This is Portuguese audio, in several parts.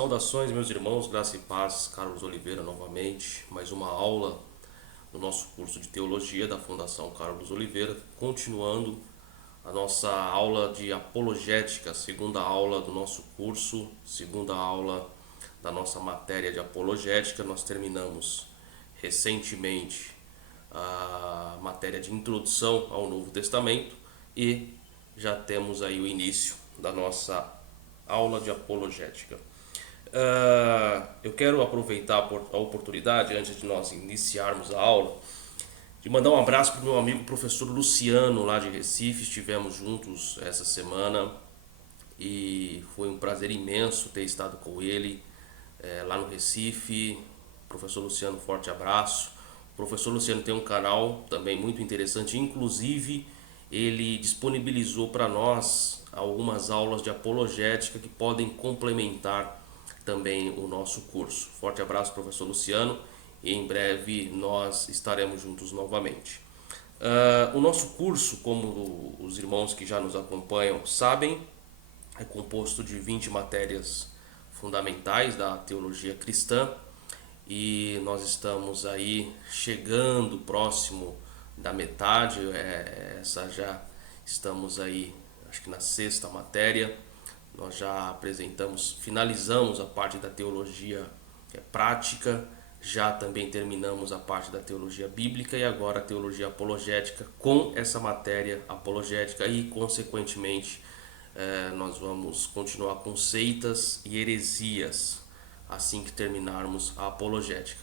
Saudações, meus irmãos, graça e paz. Carlos Oliveira novamente, mais uma aula do nosso curso de teologia da Fundação Carlos Oliveira, continuando a nossa aula de apologética, segunda aula do nosso curso, segunda aula da nossa matéria de apologética. Nós terminamos recentemente a matéria de introdução ao Novo Testamento e já temos aí o início da nossa aula de apologética. Eu quero aproveitar a oportunidade, antes de nós iniciarmos a aula, de mandar um abraço para o meu amigo professor Luciano, lá de Recife. Estivemos juntos essa semana e foi um prazer imenso ter estado com ele lá no Recife. Professor Luciano, forte abraço. O professor Luciano tem um canal também muito interessante, inclusive ele disponibilizou para nós algumas aulas de apologética que podem complementar também o nosso curso. Forte abraço, professor Luciano, e em breve nós estaremos juntos novamente. O nosso curso, como os irmãos que já nos acompanham sabem, é composto de 20 matérias fundamentais da teologia cristã e nós estamos aí chegando próximo da metade. Essa já estamos aí, acho que na sexta matéria. Nós já finalizamos a parte da teologia prática, já também terminamos a parte da teologia bíblica e agora a teologia apologética com essa matéria apologética e, consequentemente, nós vamos continuar com seitas e heresias assim que terminarmos a apologética.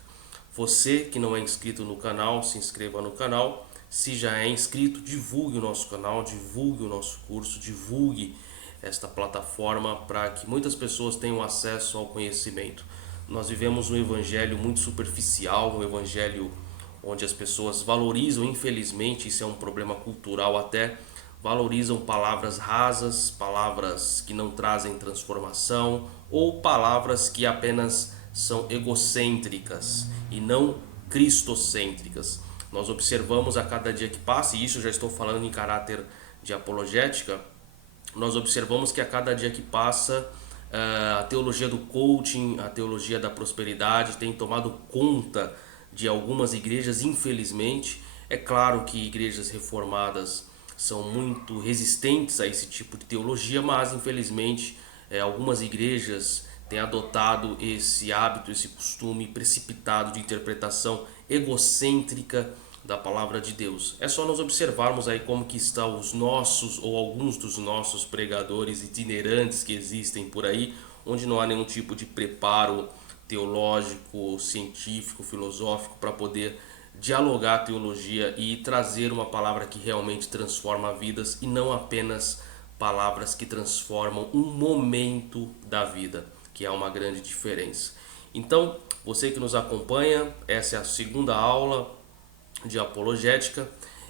Você que não é inscrito no canal, se inscreva no canal. Se já é inscrito, divulgue o nosso canal, divulgue o nosso curso, divulgue esta plataforma para que muitas pessoas tenham acesso ao conhecimento. Nós vivemos um evangelho muito superficial, um evangelho onde as pessoas valorizam, infelizmente, isso é um problema cultural até, valorizam palavras rasas, palavras que não trazem transformação ou palavras que apenas são egocêntricas e não cristocêntricas. Nós observamos a cada dia que passa, e isso já estou falando em caráter de apologética, nós observamos que a cada dia que passa a teologia do coaching, a teologia da prosperidade tem tomado conta de algumas igrejas, infelizmente. É claro que igrejas reformadas são muito resistentes a esse tipo de teologia, mas infelizmente algumas igrejas têm adotado esse hábito, esse costume precipitado de interpretação egocêntrica da palavra de Deus. É só nós observarmos aí como que estão os nossos ou alguns dos nossos pregadores itinerantes que existem por aí, onde não há nenhum tipo de preparo teológico, científico, filosófico para poder dialogar a teologia e trazer uma palavra que realmente transforma vidas e não apenas palavras que transformam um momento da vida, que há uma grande diferença. Então, você que nos acompanha, essa é a segunda aula de apologética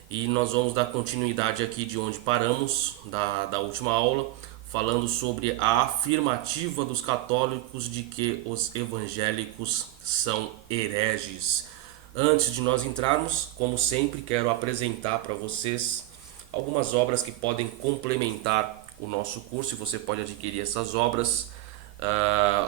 e nós vamos dar continuidade aqui de onde paramos da última aula, falando sobre a afirmativa dos católicos de que os evangélicos são hereges. Antes de nós entrarmos, como sempre, quero apresentar para vocês algumas obras que podem complementar o nosso curso e você pode adquirir essas obras.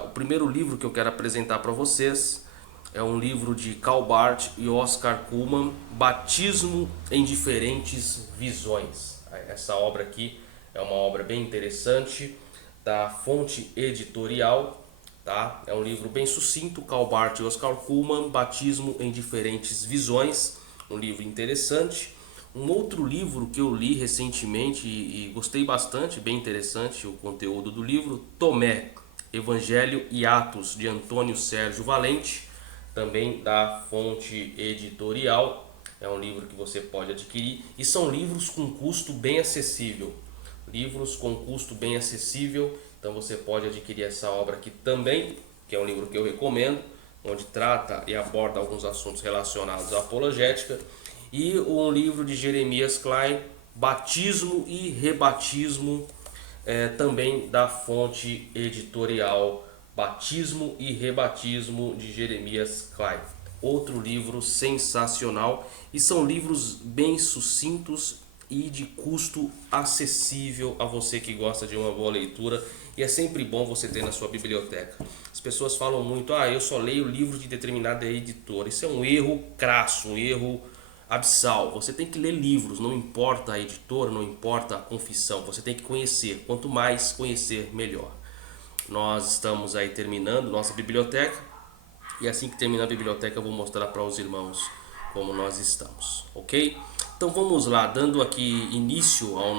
O primeiro livro que eu quero apresentar para vocês é um livro de Karl Barth e Oscar Cullmann, Batismo em Diferentes Visões. Essa obra aqui é uma obra bem interessante, da Fonte Editorial, tá? É um livro bem sucinto, Karl Barth e Oscar Cullmann, Batismo em Diferentes Visões, um livro interessante. Um outro livro que eu li recentemente e gostei bastante, bem interessante o conteúdo do livro, Tomé, Evangelho e Atos, de Antônio Sérgio Valente, também da Fonte Editorial. É um livro que você pode adquirir e são livros com custo bem acessível. Livros com custo bem acessível, então você pode adquirir essa obra aqui também, que é um livro que eu recomendo, onde trata e aborda alguns assuntos relacionados à apologética. E um livro de Jeremias Klein, Batismo e Rebatismo, também da Fonte Editorial, Batismo e Rebatismo, de Jeremias Klein. Outro livro sensacional, e são livros bem sucintos, e de custo acessível a você que gosta de uma boa leitura, e é sempre bom você ter na sua biblioteca. As pessoas falam muito, eu só leio livro de determinada editora. Isso é um erro crasso, um erro abissal. Você tem que ler livros, não importa a editora, não importa a confissão, você tem que conhecer. Quanto mais conhecer, melhor. Nós estamos aí terminando nossa biblioteca, e assim que terminar a biblioteca eu vou mostrar para os irmãos como nós estamos, ok? Então vamos lá, dando aqui início ao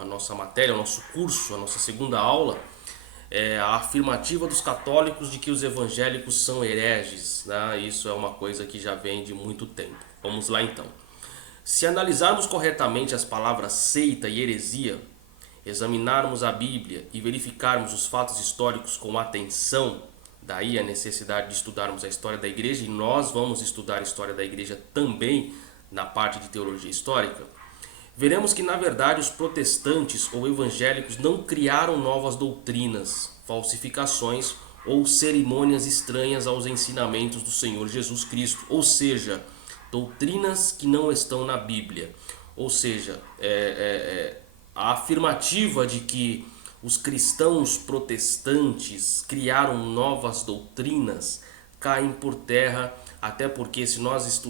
a nossa matéria, ao nosso curso, a nossa segunda aula, a afirmativa dos católicos de que os evangélicos são hereges, né? Isso é uma coisa que já vem de muito tempo. Vamos lá então. Se analisarmos corretamente as palavras seita e heresia, examinarmos a Bíblia e verificarmos os fatos históricos com atenção, daí a necessidade de estudarmos a história da igreja, e nós vamos estudar a história da igreja também na parte de teologia histórica, veremos que na verdade os protestantes ou evangélicos não criaram novas doutrinas, falsificações ou cerimônias estranhas aos ensinamentos do Senhor Jesus Cristo, ou seja, doutrinas que não estão na Bíblia. Ou seja, a afirmativa de que os cristãos protestantes criaram novas doutrinas caem por terra, até porque se nós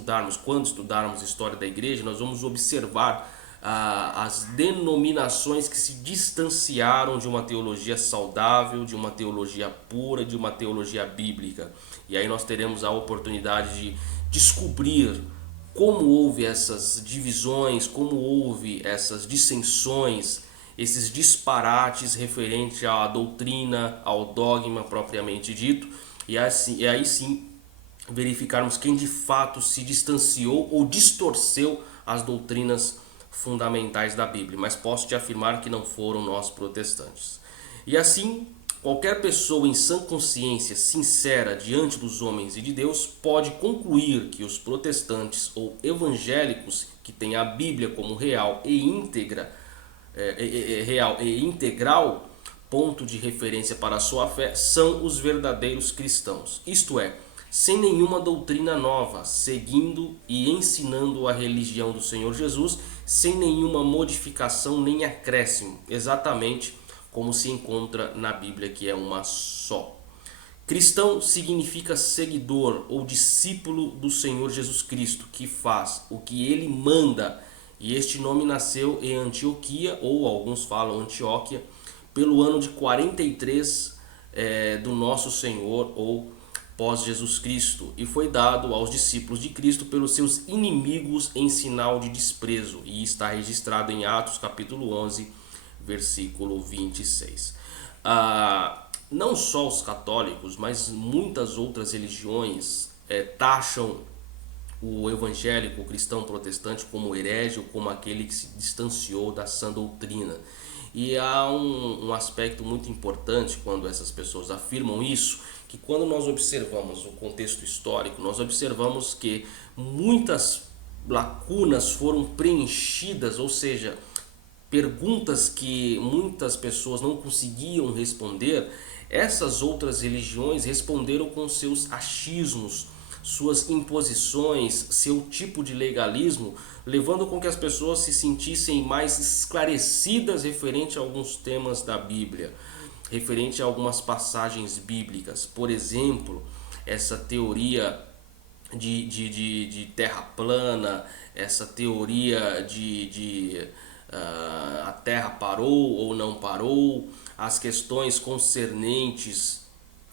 quando estudarmos a história da igreja, nós vamos observar as denominações que se distanciaram de uma teologia saudável, de uma teologia pura, de uma teologia bíblica. E aí nós teremos a oportunidade de descobrir como houve essas divisões, como houve essas dissensões, esses disparates referente à doutrina, ao dogma propriamente dito, e aí sim verificarmos quem de fato se distanciou ou distorceu as doutrinas fundamentais da Bíblia, mas posso te afirmar que não foram nós protestantes. E assim, qualquer pessoa em sã consciência, sincera diante dos homens e de Deus, pode concluir que os protestantes ou evangélicos que têm a Bíblia como real e integral ponto de referência para a sua fé são os verdadeiros cristãos, isto é, sem nenhuma doutrina nova, seguindo e ensinando a religião do Senhor Jesus, sem nenhuma modificação nem acréscimo, exatamente como se encontra na Bíblia, que é uma só. Cristão significa seguidor ou discípulo do Senhor Jesus Cristo, que faz o que ele manda, e este nome nasceu em Antioquia, ou alguns falam Antioquia, pelo ano de 43 do nosso Senhor, ou pós Jesus Cristo, e foi dado aos discípulos de Cristo pelos seus inimigos em sinal de desprezo, e está registrado em Atos capítulo 11, versículo 26. Não só os católicos, mas muitas outras religiões taxam o evangélico, o cristão protestante como herege, ou como aquele que se distanciou da sã doutrina. E há um aspecto muito importante quando essas pessoas afirmam isso, que quando nós observamos o contexto histórico, nós observamos que muitas lacunas foram preenchidas, ou seja, perguntas que muitas pessoas não conseguiam responder, essas outras religiões responderam com seus achismos, suas imposições, seu tipo de legalismo, levando com que as pessoas se sentissem mais esclarecidas referente a alguns temas da Bíblia, referente a algumas passagens bíblicas. Por exemplo, essa teoria de terra plana, essa teoria a terra parou ou não parou, as questões concernentes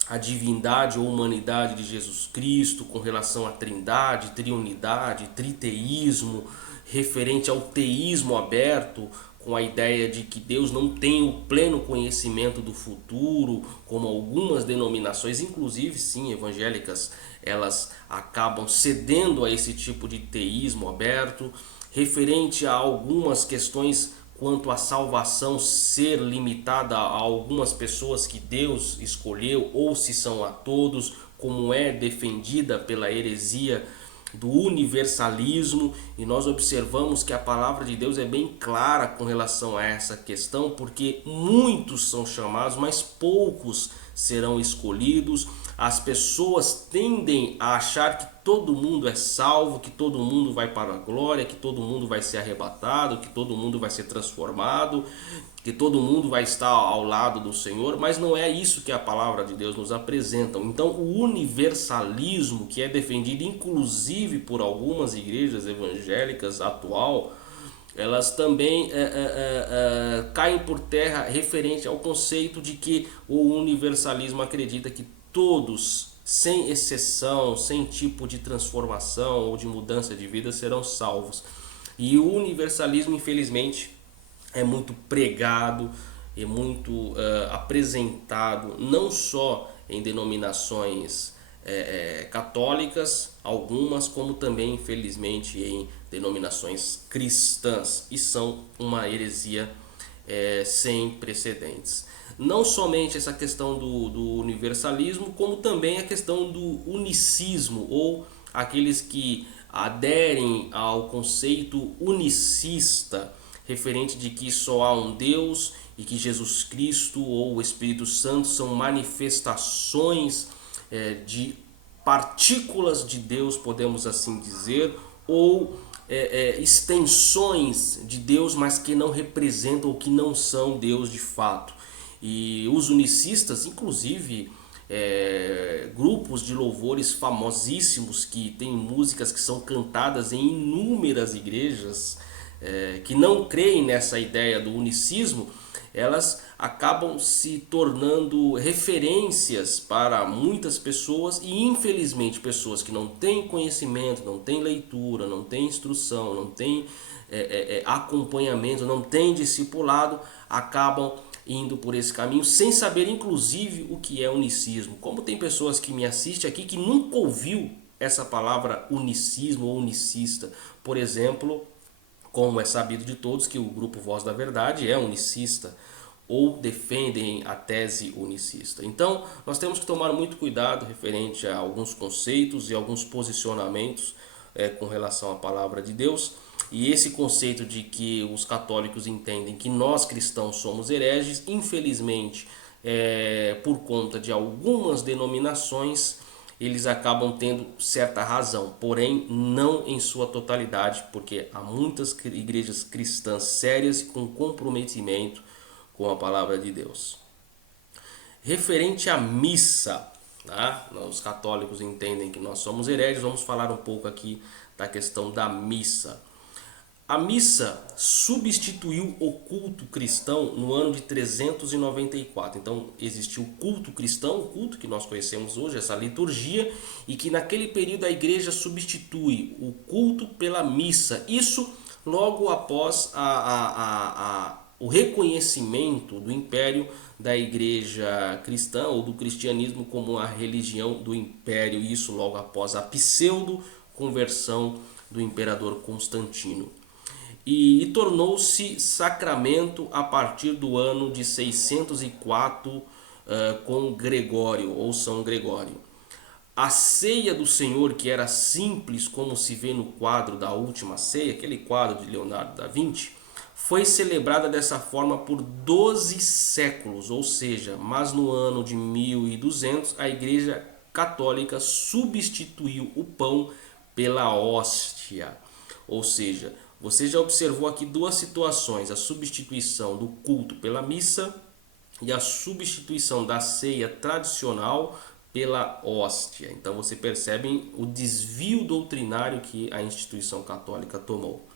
à divindade ou humanidade de Jesus Cristo com relação à trindade, triunidade, triteísmo, referente ao teísmo aberto, com a ideia de que Deus não tem o pleno conhecimento do futuro, como algumas denominações, inclusive sim, evangélicas, elas acabam cedendo a esse tipo de teísmo aberto, referente a algumas questões quanto à salvação ser limitada a algumas pessoas que Deus escolheu, ou se são a todos, como é defendida pela heresia do universalismo, e nós observamos que a palavra de Deus é bem clara com relação a essa questão, porque muitos são chamados, mas poucos serão escolhidos. As pessoas tendem a achar que todo mundo é salvo, que todo mundo vai para a glória, que todo mundo vai ser arrebatado, que todo mundo vai ser transformado, que todo mundo vai estar ao lado do Senhor, mas não é isso que a palavra de Deus nos apresenta. Então, o universalismo, que é defendido inclusive por algumas igrejas evangélicas atual, elas também caem por terra referente ao conceito de que o universalismo acredita que todos, sem exceção, sem tipo de transformação ou de mudança de vida, serão salvos. E o universalismo, infelizmente, é muito pregado, é muito apresentado, não só em denominações católicas, algumas, como também, infelizmente, em denominações cristãs, e são uma heresia sem precedentes. Não somente essa questão do universalismo, como também a questão do unicismo, ou aqueles que aderem ao conceito unicista, referente de que só há um Deus e que Jesus Cristo ou o Espírito Santo são manifestações de partículas de Deus, podemos assim dizer, ou extensões de Deus, mas que não representam ou que não são Deus de fato. E os unicistas, inclusive, grupos de louvores famosíssimos que têm músicas que são cantadas em inúmeras igrejas, que não creem nessa ideia do unicismo, elas acabam se tornando referências para muitas pessoas, e infelizmente pessoas que não têm conhecimento, não têm leitura, não têm instrução, não têm acompanhamento, não têm discipulado, acabam indo por esse caminho sem saber inclusive o que é unicismo. Como tem pessoas que me assistem aqui que nunca ouviu essa palavra unicismo ou unicista. Por exemplo, como é sabido de todos que o grupo Voz da Verdade é unicista, ou defendem a tese unicista. Então, nós temos que tomar muito cuidado referente a alguns conceitos e alguns posicionamentos com relação à palavra de Deus. E esse conceito de que os católicos entendem que nós cristãos somos hereges, infelizmente, por conta de algumas denominações, eles acabam tendo certa razão, porém não em sua totalidade, porque há muitas igrejas cristãs sérias e com comprometimento com a palavra de Deus. Referente à missa, tá? Os católicos entendem que nós somos hereges, vamos falar um pouco aqui da questão da missa. A missa substituiu o culto cristão no ano de 394. Então existiu o culto cristão, o culto que nós conhecemos hoje, essa liturgia, e que naquele período a igreja substitui o culto pela missa. Isso logo após o reconhecimento do império da igreja cristã ou do cristianismo como a religião do império, isso logo após a pseudo-conversão do imperador Constantino. E tornou-se sacramento a partir do ano de 604 com Gregório ou São Gregório. A ceia do Senhor, que era simples como se vê no quadro da Última Ceia, aquele quadro de Leonardo da Vinci, foi celebrada dessa forma por 12 séculos, ou seja, mas no ano de 1200 a Igreja Católica substituiu o pão pela hóstia, ou seja, você já observou aqui duas situações, a substituição do culto pela missa e a substituição da ceia tradicional pela hóstia. Então você percebe o desvio doutrinário que a instituição católica tomou.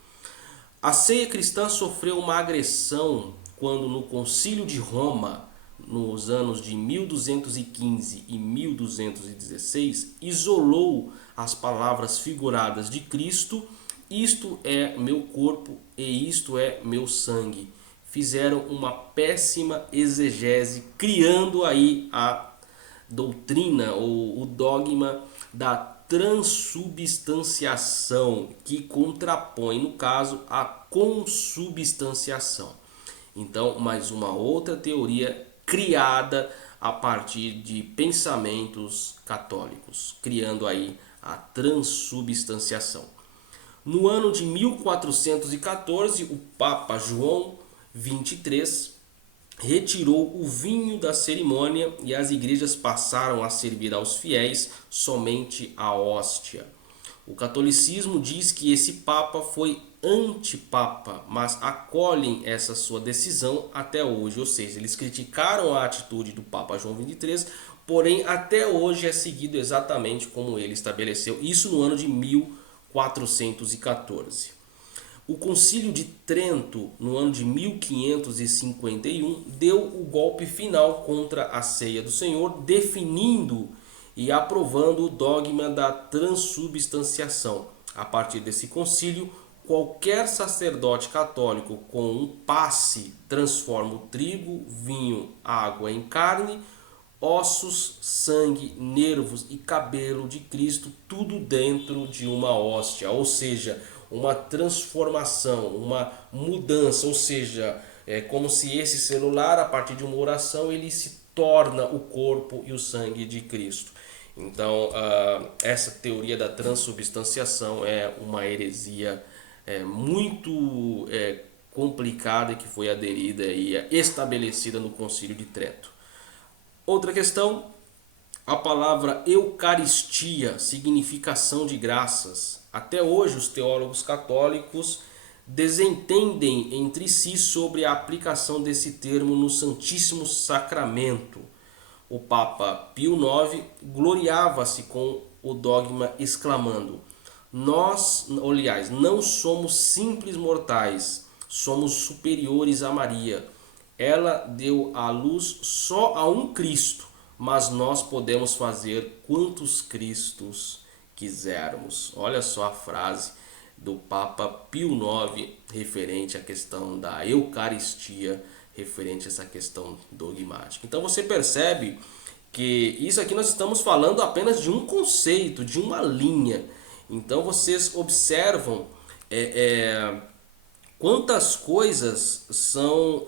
A ceia cristã sofreu uma agressão quando no Concílio de Roma, nos anos de 1215 e 1216, isolou as palavras figuradas de Cristo: isto é meu corpo e isto é meu sangue. Fizeram uma péssima exegese, criando aí a doutrina ou o dogma da transubstanciação, que contrapõe, no caso, a consubstanciação. Então, mais uma outra teoria criada a partir de pensamentos católicos, criando aí a transubstanciação. No ano de 1414, o Papa João XXIII retirou o vinho da cerimônia e as igrejas passaram a servir aos fiéis somente a hóstia. O catolicismo diz que esse papa foi antipapa, mas acolhem essa sua decisão até hoje, ou seja, eles criticaram a atitude do Papa João XXIII, porém até hoje é seguido exatamente como ele estabeleceu, isso no ano de 1414. O Concílio de Trento, no ano de 1551, deu o golpe final contra a Ceia do Senhor, definindo e aprovando o dogma da transubstanciação. A partir desse concílio, qualquer sacerdote católico com um passe transforma o trigo, vinho, água em carne, ossos, sangue, nervos e cabelo de Cristo, tudo dentro de uma hóstia, ou seja, uma transformação, uma mudança, ou seja, é como se esse celular, a partir de uma oração, ele se torna o corpo e o sangue de Cristo. Então, essa teoria da transubstanciação é uma heresia muito complicada que foi aderida e estabelecida no Concílio de Trento. Outra questão, a palavra Eucaristia, significação de graças. Até hoje os teólogos católicos desentendem entre si sobre a aplicação desse termo no Santíssimo Sacramento. O Papa Pio IX gloriava-se com o dogma exclamando: nós, aliás, não somos simples mortais, somos superiores a Maria. Ela deu à luz só a um Cristo, mas nós podemos fazer quantos Cristos quisermos. Olha só a frase do Papa Pio IX referente à questão da Eucaristia, referente a essa questão dogmática. Então você percebe que isso aqui nós estamos falando apenas de um conceito, de uma linha. Então vocês observam quantas coisas são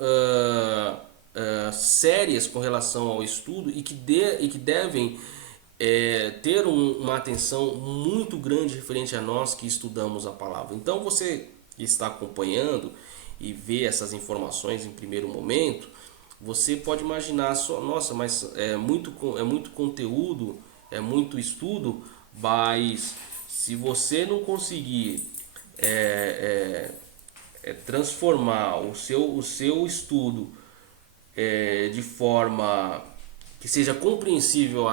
sérias com relação ao estudo e que devem ter uma atenção muito grande referente a nós que estudamos a palavra. Então você que está acompanhando e vê essas informações em primeiro momento, você pode imaginar só, nossa, mas é muito conteúdo, é muito estudo, mas se você não conseguir transformar o seu estudo de forma que seja compreensível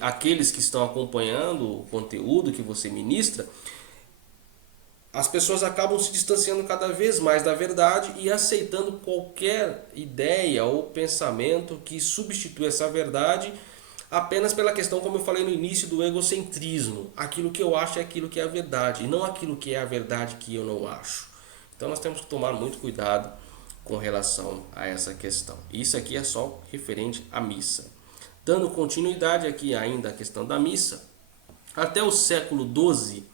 àqueles que estão acompanhando o conteúdo que você ministra, as pessoas acabam se distanciando cada vez mais da verdade e aceitando qualquer ideia ou pensamento que substitua essa verdade apenas pela questão, como eu falei no início, do egocentrismo. Aquilo que eu acho é aquilo que é a verdade, e não aquilo que é a verdade que eu não acho. Então nós temos que tomar muito cuidado com relação a essa questão. Isso aqui é só referente à missa. Dando continuidade aqui ainda à questão da missa, até o século XII,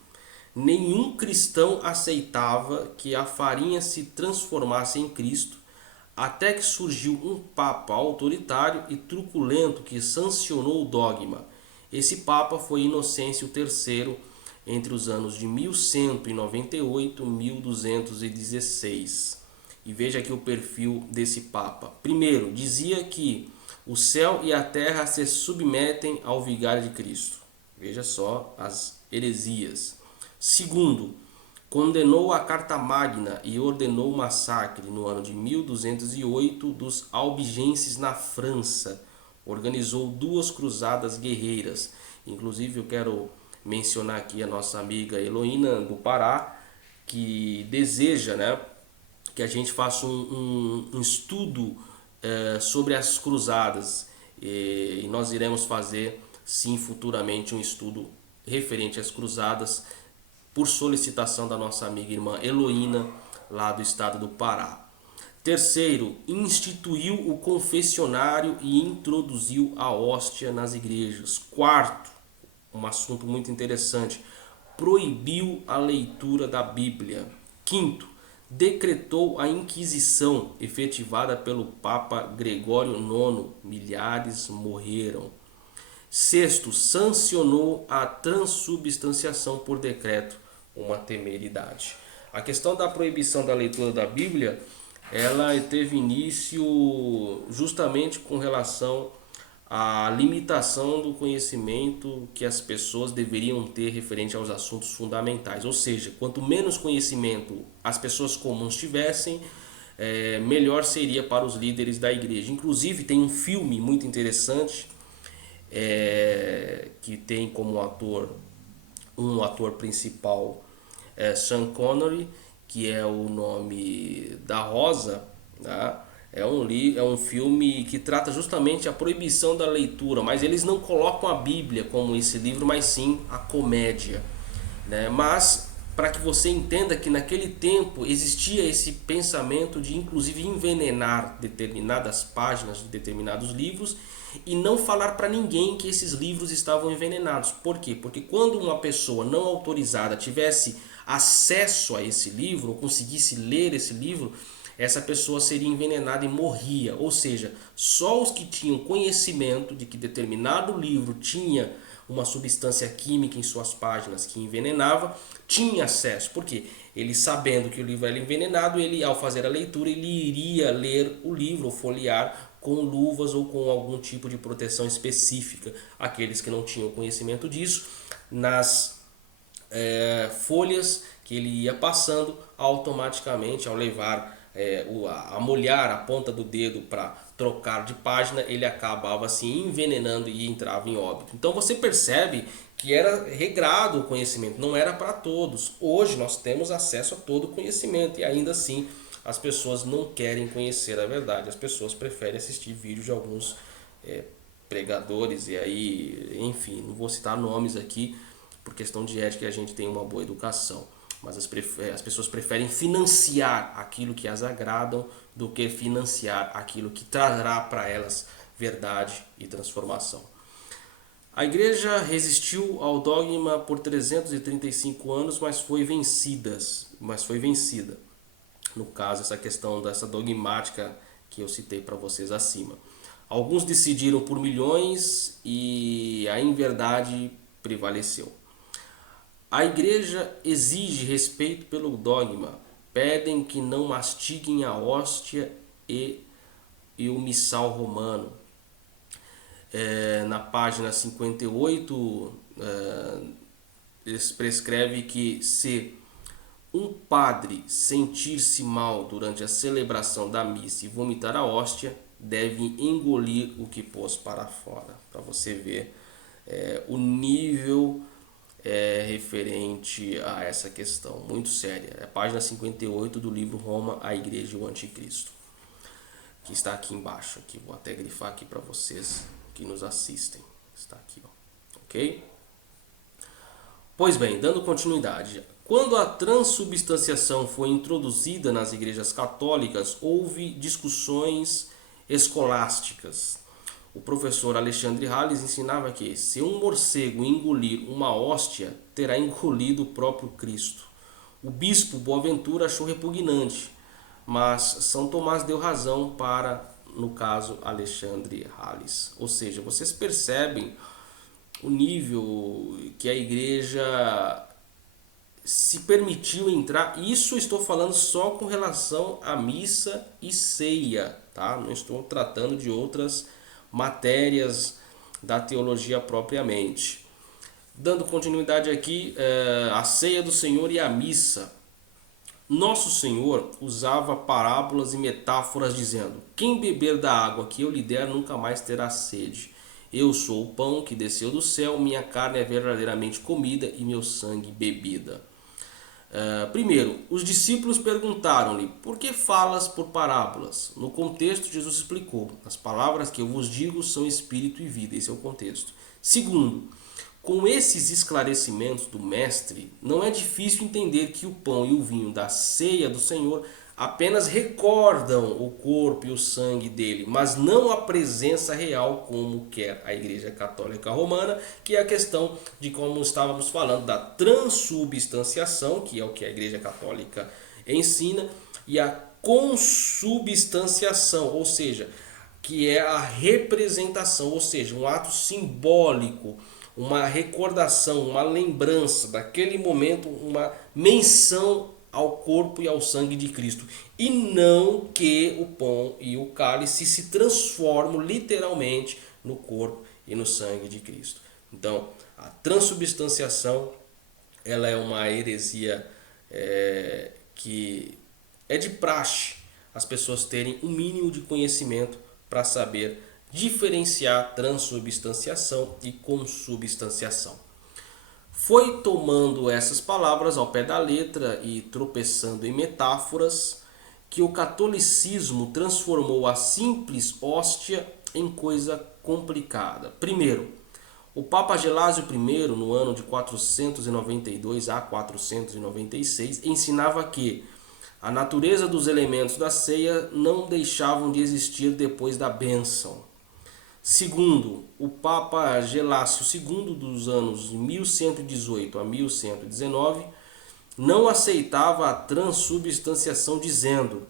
nenhum cristão aceitava que a farinha se transformasse em Cristo, até que surgiu um papa autoritário e truculento que sancionou o dogma. Esse papa foi Inocêncio III, entre os anos de 1198 e 1216. E veja aqui o perfil desse papa. Primeiro, dizia que o céu e a terra se submetem ao vigário de Cristo. Veja só as heresias. Segundo, condenou a Carta Magna e ordenou o massacre no ano de 1208 dos albigenses na França. Organizou 2 cruzadas guerreiras. Inclusive eu quero mencionar aqui a nossa amiga Heloína do Pará, que deseja, que a gente faça um estudo sobre as cruzadas, e nós iremos fazer sim futuramente um estudo referente às cruzadas por solicitação da nossa amiga irmã Heloína, lá do estado do Pará. Terceiro, instituiu o confessionário e introduziu a hóstia nas igrejas. Quarto, um assunto muito interessante, proibiu a leitura da Bíblia. Quinto, decretou a Inquisição efetivada pelo Papa Gregório IX. Milhares morreram. Sexto, sancionou a transubstanciação por decreto, uma temeridade. A questão da proibição da leitura da Bíblia ela teve início justamente com relação à limitação do conhecimento que as pessoas deveriam ter referente aos assuntos fundamentais. Ou seja, quanto menos conhecimento as pessoas comuns tivessem, melhor seria para os líderes da igreja. Inclusive, tem um filme muito interessante que tem como ator um ator principal, Sean Connery, que é o nome da Rosa, tá? É um filme que trata justamente a proibição da leitura, mas eles não colocam a Bíblia como esse livro, mas sim a comédia, né? Mas para que você entenda que naquele tempo existia esse pensamento de inclusive envenenar determinadas páginas de determinados livros e não falar para ninguém que esses livros estavam envenenados. Por quê? Porque quando uma pessoa não autorizada tivesse acesso a esse livro ou conseguisse ler esse livro, essa pessoa seria envenenada e morria. Ou seja, só os que tinham conhecimento de que determinado livro tinha uma substância química em suas páginas que envenenava, tinha acesso. Por quê? Ele, sabendo que o livro era envenenado, ele, ao fazer a leitura, ele iria ler o livro ou folhear com luvas ou com algum tipo de proteção específica. Aqueles que não tinham conhecimento disso, nas folhas que ele ia passando, automaticamente, ao levar a molhar a ponta do dedo para trocar de página, ele acabava se envenenando e entrava em óbito. Então você percebe que era regrado o conhecimento, não era para todos. Hoje nós temos acesso a todo o conhecimento e ainda assim as pessoas não querem conhecer a verdade. As pessoas preferem assistir vídeos de alguns pregadores e aí, enfim, não vou citar nomes aqui por questão de ética e a gente tem uma boa educação. Mas as pessoas preferem financiar aquilo que as agradam do que financiar aquilo que trará para elas verdade e transformação. A igreja resistiu ao dogma por 335 anos, mas foi vencida. No caso, essa questão dessa dogmática que eu citei para vocês acima. Alguns decidiram por milhões e a inverdade prevaleceu. A igreja exige respeito pelo dogma, pedem que não mastiguem a hóstia e o missal romano. Na página 58, eles prescrevem que se um padre sentir-se mal durante a celebração da missa e vomitar a hóstia, deve engolir o que pôs para fora. Para você ver o nível referente a essa questão, muito séria. É a página 58 do livro Roma, a Igreja e o Anticristo, que está aqui embaixo. Aqui, vou até grifar aqui para vocês que nos assistem. Está aqui, ó. Ok? Pois bem, dando continuidade. Quando a transubstanciação foi introduzida nas igrejas católicas, houve discussões escolásticas. O professor Alexandre Hales ensinava que se um morcego engolir uma hóstia, terá engolido o próprio Cristo. O bispo Boaventura achou repugnante, mas São Tomás deu razão para, no caso, Alexandre Hales. Ou seja, vocês percebem o nível que a igreja se permitiu entrar. Isso eu estou falando só com relação à missa e ceia, tá? Não estou tratando de outras matérias da teologia propriamente. Dando continuidade aqui, a ceia do Senhor e a missa. Nosso Senhor usava parábolas e metáforas dizendo: quem beber da água que eu lhe der nunca mais terá sede. Eu sou o pão que desceu do céu, minha carne é verdadeiramente comida e meu sangue bebida. Primeiro, os discípulos perguntaram-lhe: por que falas por parábolas? No contexto, Jesus explicou: as palavras que eu vos digo são espírito e vida. Esse é o contexto. Segundo, com esses esclarecimentos do Mestre, não é difícil entender que o pão e o vinho da ceia do Senhor apenas recordam o corpo e o sangue dele, mas não a presença real como quer a Igreja Católica Romana, que é a questão de como estávamos falando da transubstanciação, que é o que a Igreja Católica ensina, e a consubstanciação, ou seja, que é a representação, ou seja, um ato simbólico, uma recordação, uma lembrança daquele momento, uma menção ao corpo e ao sangue de Cristo, e não que o pão e o cálice se transformam literalmente no corpo e no sangue de Cristo. Então, a transubstanciação ela é uma heresia que é de praxe as pessoas terem um mínimo de conhecimento para saber diferenciar transubstanciação e consubstanciação. Foi tomando essas palavras ao pé da letra e tropeçando em metáforas que o catolicismo transformou a simples hóstia em coisa complicada. Primeiro, o Papa Gelásio I, no ano de 492 a 496, ensinava que a natureza dos elementos da ceia não deixavam de existir depois da bênção. Segundo, o Papa Gelácio II, dos anos 1118 a 1119, não aceitava a transubstanciação, dizendo: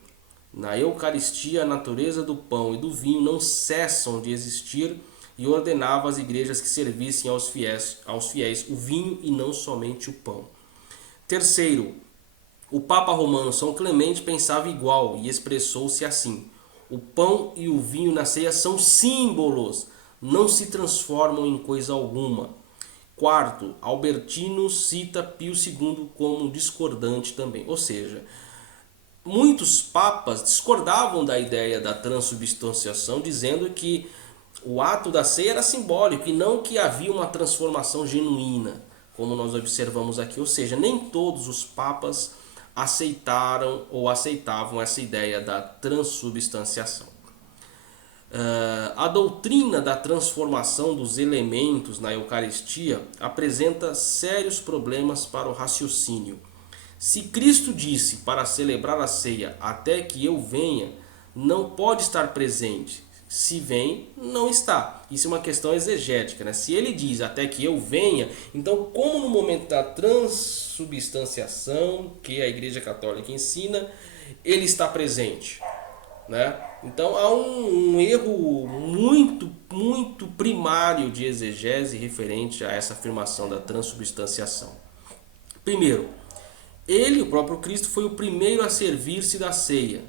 na Eucaristia a natureza do pão e do vinho não cessam de existir, e ordenava às igrejas que servissem aos fiéis o vinho e não somente o pão. Terceiro, o Papa Romano São Clemente pensava igual e expressou-se assim: o pão e o vinho na ceia são símbolos, não se transformam em coisa alguma. Quarto, Albertino cita Pio II como discordante também, ou seja, muitos papas discordavam da ideia da transubstanciação, dizendo que o ato da ceia era simbólico e não que havia uma transformação genuína, como nós observamos aqui. Ou seja, nem todos os papas aceitaram ou aceitavam essa ideia da transubstanciação. A doutrina da transformação dos elementos na Eucaristia apresenta sérios problemas para o raciocínio. Se Cristo disse para celebrar a ceia até que eu venha, não pode estar presente. Se vem, não está. Isso é uma questão exegética, né? Se ele diz até que eu venha, então como no momento da transubstanciação, que a Igreja Católica ensina, ele está presente, né? Então há um erro muito primário de exegese referente a essa afirmação da transubstanciação. Primeiro, ele, o próprio Cristo, foi o primeiro a servir-se da ceia.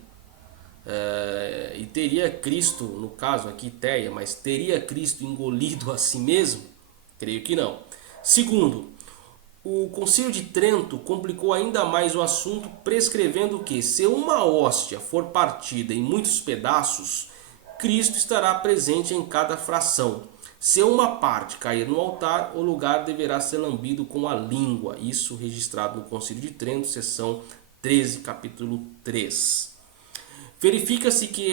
E teria Cristo, no caso aqui Teia, mas teria Cristo engolido a si mesmo? Creio que não. Segundo, o Concílio de Trento complicou ainda mais o assunto, prescrevendo que, se uma hóstia for partida em muitos pedaços, Cristo estará presente em cada fração. Se uma parte cair no altar, o lugar deverá ser lambido com a língua. Isso registrado no Concílio de Trento, seção 13, capítulo 3. Verifica-se que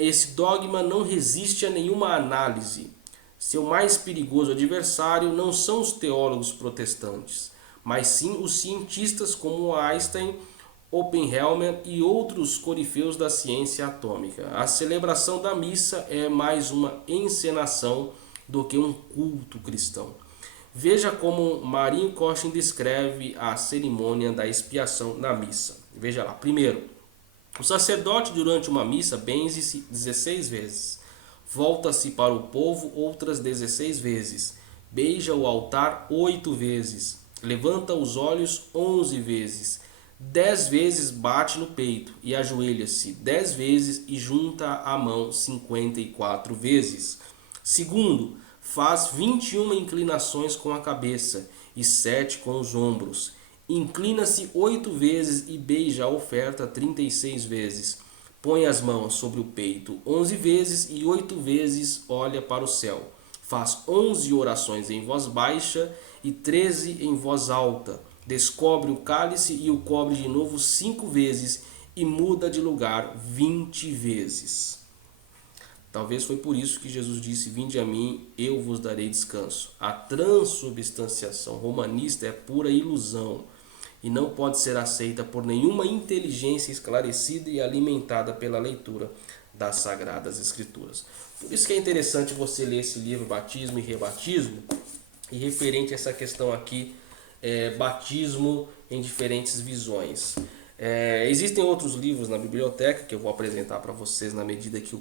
esse dogma não resiste a nenhuma análise. Seu mais perigoso adversário não são os teólogos protestantes, mas sim os cientistas como Einstein, Oppenheimer e outros corifeus da ciência atômica. A celebração da missa é mais uma encenação do que um culto cristão. Veja como Marinho Cochin descreve a cerimônia da expiação na missa. Veja lá. Primeiro, o sacerdote durante uma missa benze-se 16 vezes. Volta-se para o povo outras 16 vezes. Beija o altar 8 vezes. Levanta os olhos 11 vezes. 10 vezes bate no peito e ajoelha-se 10 vezes e junta a mão 54 vezes. Segundo, faz 21 inclinações com a cabeça e 7 com os ombros. Inclina-se 8 vezes e beija a oferta 36 vezes. Põe as mãos sobre o peito 11 vezes e 8 vezes olha para o céu. Faz 11 orações em voz baixa e 13 em voz alta. Descobre o cálice e o cobre de novo 5 vezes e muda de lugar 20 vezes. Talvez foi por isso que Jesus disse: vinde a mim, eu vos darei descanso. A transubstanciação romanista é pura ilusão e não pode ser aceita por nenhuma inteligência esclarecida e alimentada pela leitura das Sagradas Escrituras. Por isso que é interessante você ler esse livro Batismo e Rebatismo, e referente a essa questão aqui, batismo em diferentes visões. Existem outros livros na biblioteca que eu vou apresentar para vocês na medida que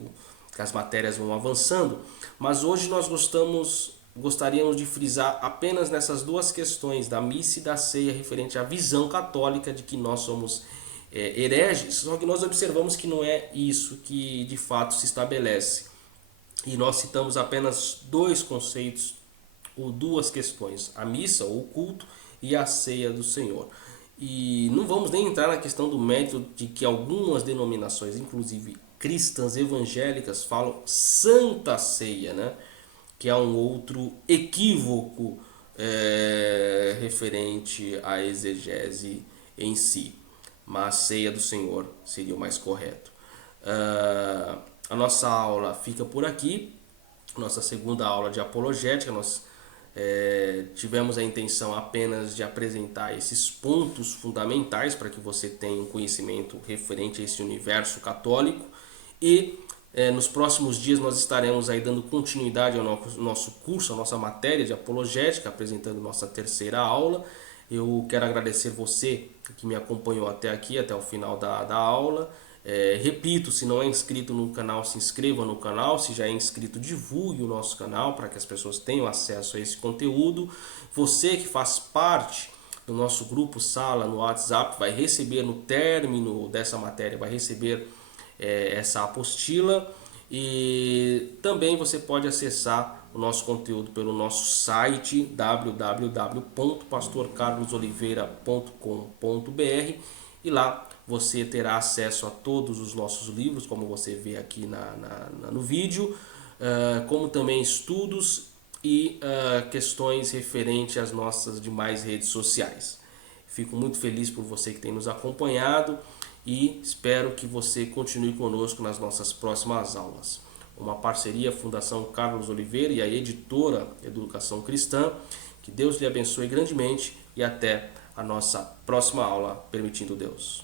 as matérias vão avançando, mas hoje nós gostamos gostaríamos de frisar apenas nessas duas questões, da missa e da ceia, referente à visão católica de que nós somos hereges, só que nós observamos que não é isso que de fato se estabelece. E nós citamos apenas dois conceitos ou duas questões: a missa ou o culto e a ceia do Senhor. E não vamos nem entrar na questão do mérito de que algumas denominações, inclusive cristãs evangélicas, falam Santa Ceia, né? Que é um outro equívoco referente à exegese em si. Mas ceia do Senhor seria o mais correto. A nossa aula fica por aqui. Nossa segunda aula de apologética, nós tivemos a intenção apenas de apresentar esses pontos fundamentais para que você tenha um conhecimento referente a esse universo católico. E nos próximos dias nós estaremos aí dando continuidade ao nosso curso, a nossa matéria de apologética, apresentando nossa terceira aula. Eu quero agradecer você que me acompanhou até aqui, até o final da aula. Repito, se não é inscrito no canal, se inscreva no canal. Se já é inscrito, divulgue o nosso canal para que as pessoas tenham acesso a esse conteúdo. Você que faz parte do nosso grupo Sala no WhatsApp vai receber, no término dessa matéria, vai receber essa apostila. E também você pode acessar o nosso conteúdo pelo nosso site www.pastorcarlosoliveira.com.br, e lá você terá acesso a todos os nossos livros, como você vê aqui no vídeo, como também estudos e questões referentes às nossas demais redes sociais. Fico muito feliz por você que tem nos acompanhado e espero que você continue conosco nas nossas próximas aulas. Uma parceria Fundação Carlos Oliveira e a editora Educação Cristã. Que Deus lhe abençoe grandemente e até a nossa próxima aula, permitindo Deus.